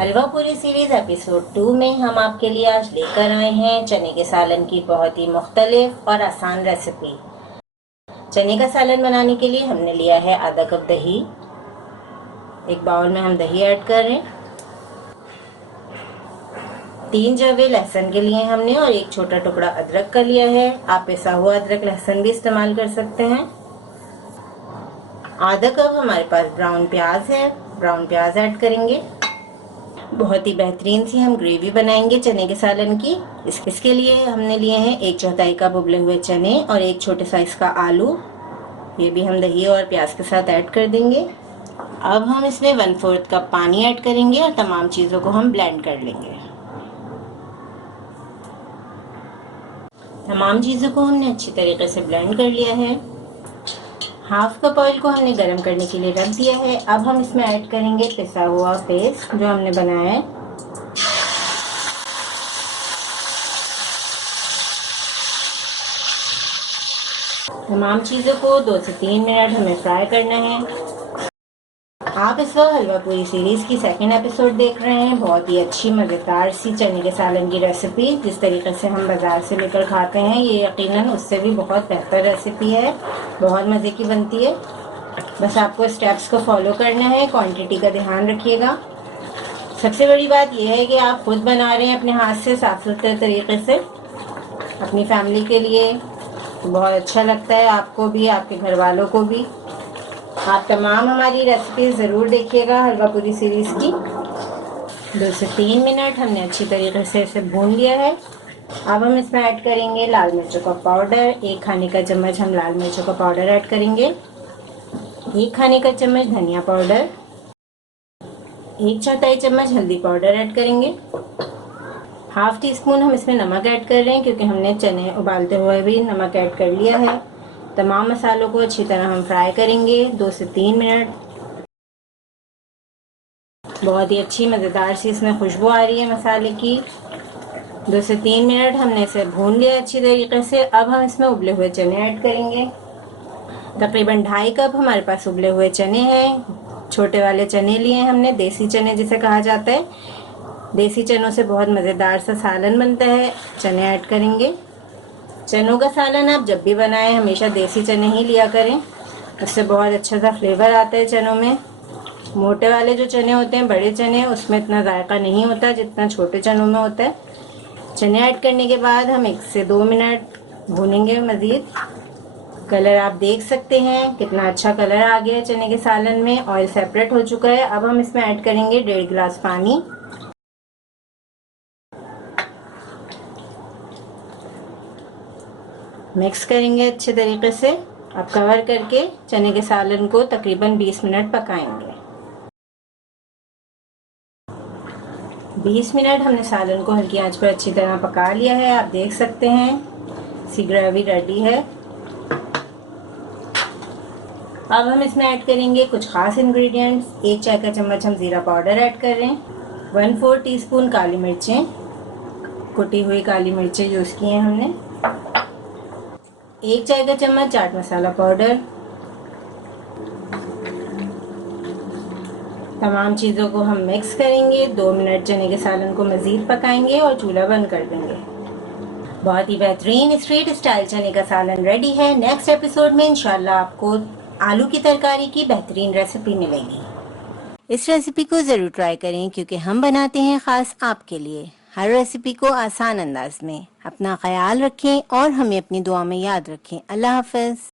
हलवा पूरी series episode 2 में हम आपके लिए आज लेकर आए हैं चने के सालन की बहुत ही मुख्तलिफ और आसान रेसिपी। चने का सालन बनाने के लिए हमने लिया है आधा कप दही। एक बाउल में हम दही ऐड कर रहे हैं। 3 जवे लहसुन के लिए हमने और एक छोटा टुकड़ा अदरक का लिया है। आप पिसा हुआ अदरक लहसुन भी इस्तेमाल कर सकते हैं। आधा कप हमारे पास ब्राउन प्याज है, ब्राउन प्याज ऐड करेंगे। बहुत ही बेहतरीन सी हम ग्रेवी बनाएंगे चने के सालन की। इसके लिए हमने लिए हैं 1/4 कप उबले हुए चने और एक छोटे साइज का आलू। ये भी हम दही और प्याज के साथ ऐड कर देंगे। अब हम इसमें 1/4 कप पानी ऐड करेंगे और तमाम चीज़ों को हम ब्लेंड कर लेंगे। तमाम चीज़ों को हमने अच्छी तरीके से ब्लेंड कर लिया है। हाफ कप ऑयल को हमने गरम करने के लिए रख दिया है। अब हम इसमें ऐड करेंगे पिसा हुआ पेस्ट जो हमने बनाया है। तमाम चीज़ों को 2 से 3 मिनट हमें फ्राई करना है। आप इस वक्त हलवा पूरी सीरीज की सेकंड एपिसोड देख रहे हैं। बहुत ही अच्छी मज़ेदार सी चने के सालन की रेसिपी जिस तरीके से हम बाज़ार से लेकर खाते हैं, ये यकीनन उससे भी बहुत बेहतर रेसिपी है। बहुत मज़े की बनती है। बस आपको स्टेप्स को फॉलो करना है, क्वांटिटी का ध्यान रखिएगा। सबसे बड़ी बात यह है कि आप खुद बना रहे हैं अपने हाथ से साफ सुथरे तरीके से अपनी फैमिली के लिए, तो बहुत अच्छा लगता है आपको भी, आपके घर वालों को भी। आप तमाम हमारी रेसिपी ज़रूर देखिएगा हलवा पूरी सीरीज़ की। 2 से 3 मिनट हमने अच्छी तरीके से इसे भून लिया है। अब हम इसमें ऐड करेंगे लाल मिर्चों का पाउडर। 1 खाने का चम्मच हम लाल मिर्चों का पाउडर ऐड करेंगे। 1 खाने का चम्मच धनिया पाउडर। 1/4 चम्मच हल्दी पाउडर ऐड करेंगे। हाफ टी स्पून हम इसमें नमक ऐड कर रहे हैं क्योंकि हमने चने उबालते हुए भी नमक ऐड कर लिया है। तमाम मसालों को अच्छी तरह हम फ्राई करेंगे 2 से 3 मिनट। बहुत ही अच्छी मज़ेदार सी इसमें खुशबू आ रही है मसाले की। 2 से 3 मिनट हमने इसे भून लिया अच्छी तरीके से। अब हम इसमें उबले हुए चने ऐड करेंगे। तकरीबन 2.5 कप हमारे पास उबले हुए चने हैं। छोटे वाले चने लिए हैं हमने, देसी चने जिसे कहा जाता है। देसी चनों से बहुत मज़ेदार सा सालन बनता है। चने ऐड करेंगे। चनों का सालन आप जब भी बनाएं हमेशा देसी चने ही लिया करें, उससे बहुत अच्छा सा फ्लेवर आता है चनों में। मोटे वाले जो चने होते हैं, बड़े चने, उसमें इतना जायका नहीं होता जितना छोटे चनों में होता है। चने ऐड करने के बाद हम 1 से 2 मिनट भूनेंगे मज़ीद। कलर आप देख सकते हैं कितना अच्छा कलर आ गया है चने के सालन में, ऑयल सेपरेट हो चुका है। अब हम इसमें ऐड करेंगे 1.5 गिलास पानी। मिक्स करेंगे अच्छे तरीके से। अब कवर करके चने के सालन को तकरीबन 20 मिनट पकाएंगे। 20 मिनट हमने सालन को हल्की आंच पर अच्छी तरह पका लिया है। आप देख सकते हैं सी ग्रेवी रेडी है। अब हम इसमें ऐड करेंगे कुछ खास इंग्रेडिएंट्स। 1 चाय का चम्मच हम ज़ीरा पाउडर ऐड कर रहे हैं। 1/4 टीस्पून काली मिर्चें, कुटी हुई काली मिर्चें यूज़ की हैं हमने। 1 चाय का चम्मच चाट मसाला पाउडर। तमाम चीज़ों को हम मिक्स करेंगे। 2 मिनट चने के सालन को मज़ीद पकाएंगे और चूल्हा बंद कर देंगे। बहुत ही बेहतरीन स्ट्रीट स्टाइल चने का सालन रेडी है। नेक्स्ट एपिसोड में इंशाल्लाह आपको आलू की तरकारी की बेहतरीन रेसिपी मिलेगी। इस रेसिपी को ज़रूर ट्राई करें क्योंकि हम बनाते हैं ख़ास आपके लिए, हर रेसिपी को आसान अंदाज में। अपना ख्याल रखें और हमें अपनी दुआ में याद रखें। अल्लाह हाफ़िज़।